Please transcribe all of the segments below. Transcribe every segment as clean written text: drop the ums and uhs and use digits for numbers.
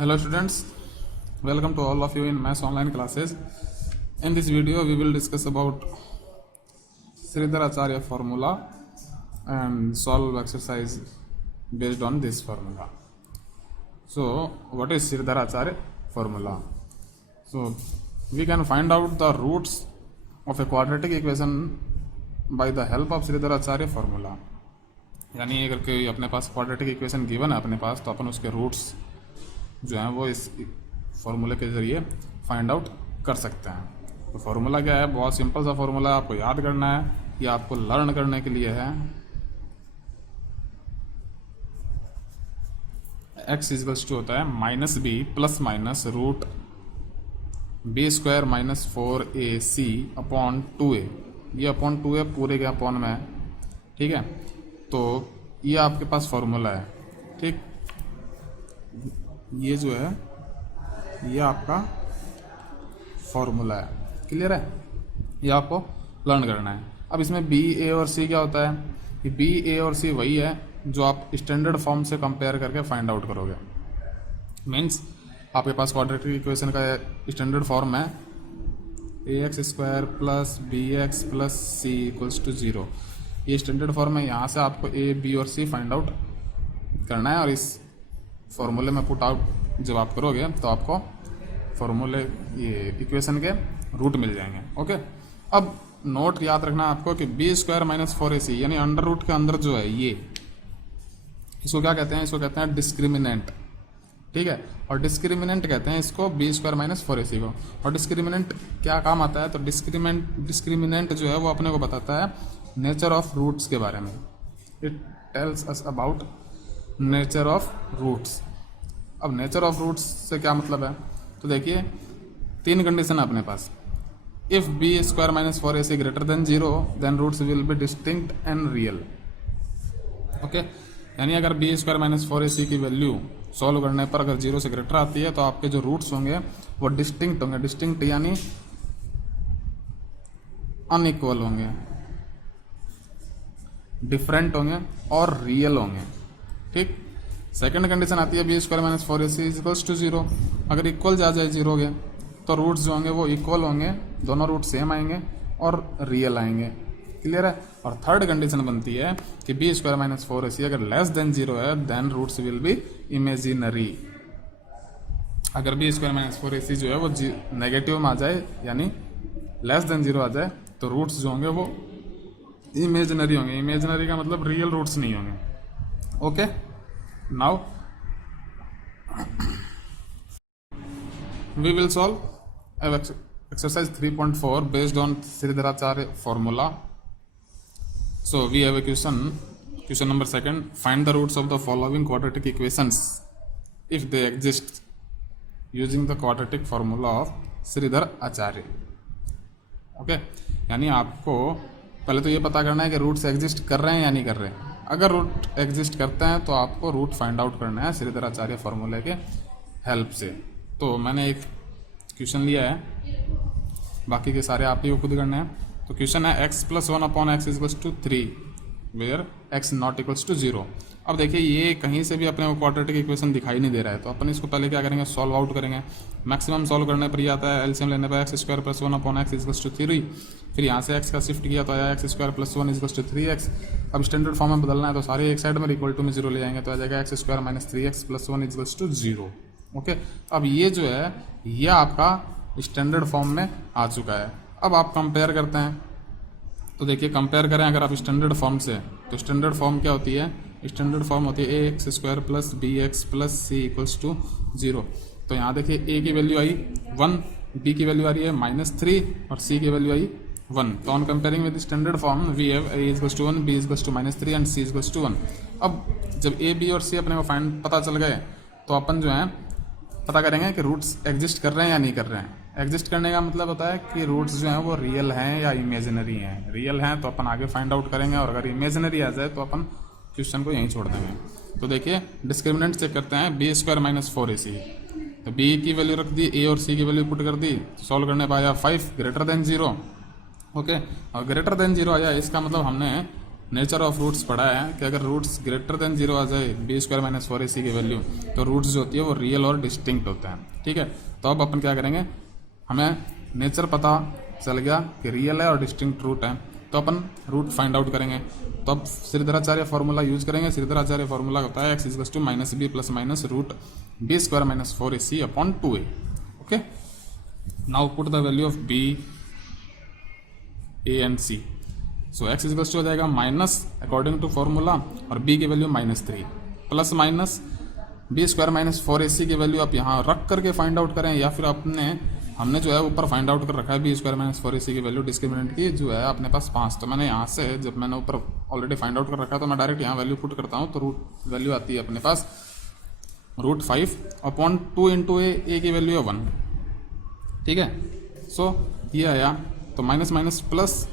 Hello students, welcome to all of you in Maths online classes. In this video we will discuss about Sridhar Acharya formula and solve exercise based on this formula. So what is Sridhar Acharya formula? So we can find out the roots of a quadratic equation by the help of Sridhar Acharya formula. यानी अगर कोई अपने पास quadratic equation given है अपने पास तो अपन उसके roots जो हैं वो इस फॉर्मूले के ज़रिए फाइंड आउट कर सकते हैं। तो फार्मूला क्या है? बहुत सिंपल सा फार्मूला, आपको याद करना है या आपको लर्न करने के लिए है। x इक्वल्स टू होता है minus b plus minus root b square minus 4ac upon 2a। ये अपॉन 2a पूरे के अपॉन में है, ठीक है। तो ये आपके पास फार्मूला है, ठीक। ये जो है ये आपका फॉर्मूला है, क्लियर है। ये आपको लर्न करना है। अब इसमें बी ए और सी क्या होता है? कि बी ए और सी वही है जो आप स्टैंडर्ड फॉर्म से कंपेयर करके फाइंड आउट करोगे। मीन्स आपके पास क्वाड्रेटिक इक्वेशन का स्टैंडर्ड फॉर्म है a x square plus b x plus c equals to 0। ये स्टैंडर्ड फॉर्म है। यहाँ से आपको ए बी और सी फाइंड आउट करना है और इस फॉर्मूले में पुट आउट जब आप करोगे तो आपको फॉर्मूले ये इक्वेशन के रूट मिल जाएंगे, ओके। अब नोट याद रखना आपको कि बी स्क्वायर माइनस 4ac यानी अंडर रूट के अंदर जो है ये, इसको क्या कहते हैं? इसको कहते हैं डिस्क्रिमिनेंट, ठीक है। और डिस्क्रिमिनेंट कहते हैं इसको बी स्क्वायर माइनस 4ac को। और डिस्क्रिमिनेंट क्या काम आता है? तो डिस्क्रिमिनेंट जो है वो अपने को बताता है नेचर ऑफ रूट्स के बारे में। It tells us about nature of roots. अब नेचर ऑफ रूट्स से क्या मतलब है? तो देखिए तीन कंडीशन है अपने पास। If b square minus 4ac greater than 0 then roots will be distinct and real, okay. यानी अगर बी स्क्वायर माइनस 4ac की वैल्यू सॉल्व करने पर अगर 0 से ग्रेटर आती है तो आपके जो रूट्स होंगे वो डिस्टिंक्ट होंगे। डिस्टिंक्ट यानी अनइक्वल होंगे, डिफरेंट होंगे और रियल होंगे, ठीक। सेकंड कंडीशन आती है b square minus 4ac equals to 0। अगर इक्वल जा जाए 0 के तो रूट्स जो होंगे वो इक्वल होंगे, दोनों रूट सेम आएंगे और रियल आएंगे, क्लियर है। और थर्ड कंडीशन बनती है कि बी स्क्वायर माइनस 4ac अगर लेस देन 0 है then roots will be imaginary. अगर बी स्क्वायर माइनस 4ac जो है वो नेगेटिव में आ जाए यानी लेस देन 0 आ जाए तो रूट्स जो होंगे वो इमेजिनरी होंगे। इमेजिनरी का मतलब रियल रूट्स नहीं होंगे, okay. Now we will solve exercise 3.4 based on Sridhar Acharya formula. So we have a question number second. Find the roots of the following quadratic equations if they exist using the quadratic formula of Sridhar Acharya, okay। यानी आपको पहले तो ये पता करना है कि roots exist कर रहे हैं या नहीं कर रहे हैं। अगर रूट एग्जिस्ट करते हैं तो आपको रूट फाइंड आउट करना है श्रीधर आचार्य फॉर्मूले के हेल्प से। तो मैंने एक क्वेश्चन लिया है, बाकी के सारे आप ही को खुद करने हैं। तो क्वेश्चन है x plus 1 upon x equals to 3 where x not equals to 0। अब देखिए ये कहीं से भी अपने को क्वाड्रेटिक इक्वेशन दिखाई नहीं दे रहा है, तो अपन इसको पहले क्या करेंगे? सॉल्व आउट करेंगे। मैक्सिमम सॉल्व करने पर ये आता है एलसीएम लेने पर x square plus 1 upon x equals to 3। फिर यहाँ से x का शिफ्ट किया तो आया x square plus 1 equals to 3x। अब स्टैंडर्ड फॉर्म में बदलना है तो सारे एक साइड में इक्वल टू में 0 ले जाएंगे तो आ जाएगा x square minus 3x plus 1 equals to 0, okay. अब ये जो है ये आपका स्टैंडर्ड फॉर्म में आ चुका है। अब आप कंपेयर करते हैं तो देखिए कंपेयर करें अगर आप स्टैंडर्ड फॉर्म से, तो स्टैंडर्ड फॉर्म क्या होती है? स्टैंडर्ड फॉर्म होती है a x square plus b x plus c equals to 0। तो यहाँ देखिए ए की वैल्यू आई 1, बी की वैल्यू आ रही है -3 और सी की वैल्यू आई 1। तो on comparing with standard form we have a equals to 1, b equals to -3 and c equals to 1। अब जब ए बी और सी अपने को फाइंड पता चल गए तो अपन जो है पता करेंगे कि रूट्स एग्जिस्ट कर रहे हैं या नहीं कर रहे हैं। एग्जिस्ट करने का मतलब होता है कि रूट्स जो हैं वो रियल हैं या इमेजिनरी हैं। रियल हैं तो अपन आगे फाइंड आउट करेंगे और अगर इमेजिनरी आ जाए तो अपन क्वेश्चन को यहीं छोड़ देंगे। तो देखिए डिस्क्रिमिनेंट चेक करते हैं बी स्क्वायर माइनस 4ac। तो बी की वैल्यू रख दी, ए और सी की वैल्यू पुट कर दी, सॉल्व करने पर आया 5 ग्रेटर देन 0, ओके। और ग्रेटर देन 0 आया इसका मतलब हमने नेचर ऑफ रूट्स पढ़ा है कि अगर रूट्स ग्रेटर देन 0 आ जाए b² माइनस 4ac की वैल्यू, तो रूट्स जो होती है वो रियल और डिस्टिंक्ट होते हैं। ठीक है, तो अब अपन क्या करेंगे, हमें नेचर पता चल गया कि रियल है और डिस्टिंक्ट रूट है, तो अपन रूट फाइंड आउट करेंगे। तो अब श्रीधराचार्य फॉर्मूला यूज करेंगे। श्रीधराचार्य फॉर्मूला होता है x equals to minus b plus minus root b² minus 4ac upon 2a। Okay, now put the value of b, a and c। So x equals to हो जाएगा minus according to formula, और b की value -3 plus minus b² minus 4ac की value आप यहाँ रख करके find out करें, या फिर हमने जो है ऊपर फाइंड आउट कर रखा है b² माइनस 4ac की वैल्यू डिस्क्रिमिनेंट की जो है अपने पास 5। तो मैंने यहाँ से जब मैंने ऊपर ऑलरेडी फाइंड आउट कर रखा है तो मैं डायरेक्ट यहाँ वैल्यू पुट करता हूँ, तो रूट वैल्यू आती है अपने पास √5 अपॉन 2 इंटू a की वैल्यू है 1। ठीक है, सो ये आया, तो minus minus plus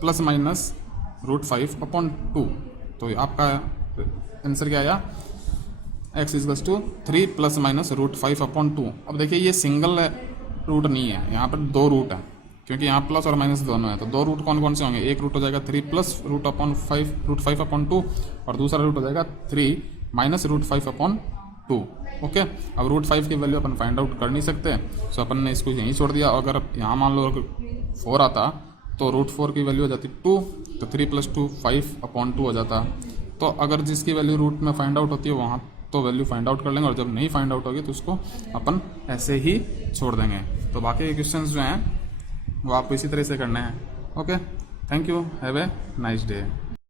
plus minus √5 upon 2, तो आपका आंसर क्या आया, x equals to 3 plus minus √5 upon 2। अब देखिए ये सिंगल रूट नहीं है, यहाँ पर 2 रूट है, क्योंकि यहाँ प्लस और माइनस दोनों है। तो 2 रूट कौन कौन से होंगे, एक रूट हो जाएगा 3 प्लस √5 अपॉन 2, और दूसरा रूट हो जाएगा 3 माइनस √5 अपॉन 2। ओके, अब √5 की वैल्यू अपन फाइंड आउट कर नहीं सकते, सो अपन ने इसको यहीं छोड़ दिया। अगर यहाँ मान लो 4 आता तो √4 की वैल्यू हो जाती 2, तो 3 + 2 5 अपॉन 2 हो जाता। तो अगर जिसकी वैल्यू रूट में फाइंड आउट होती है वहाँ तो वैल्यू फाइंड आउट कर लेंगे, और जब नहीं फाइंड आउट होगी तो उसको अपन ऐसे ही छोड़ देंगे। तो बाकी के क्वेश्चंस जो हैं वो आपको इसी तरह से करने हैं। Okay, thank you, have a nice day.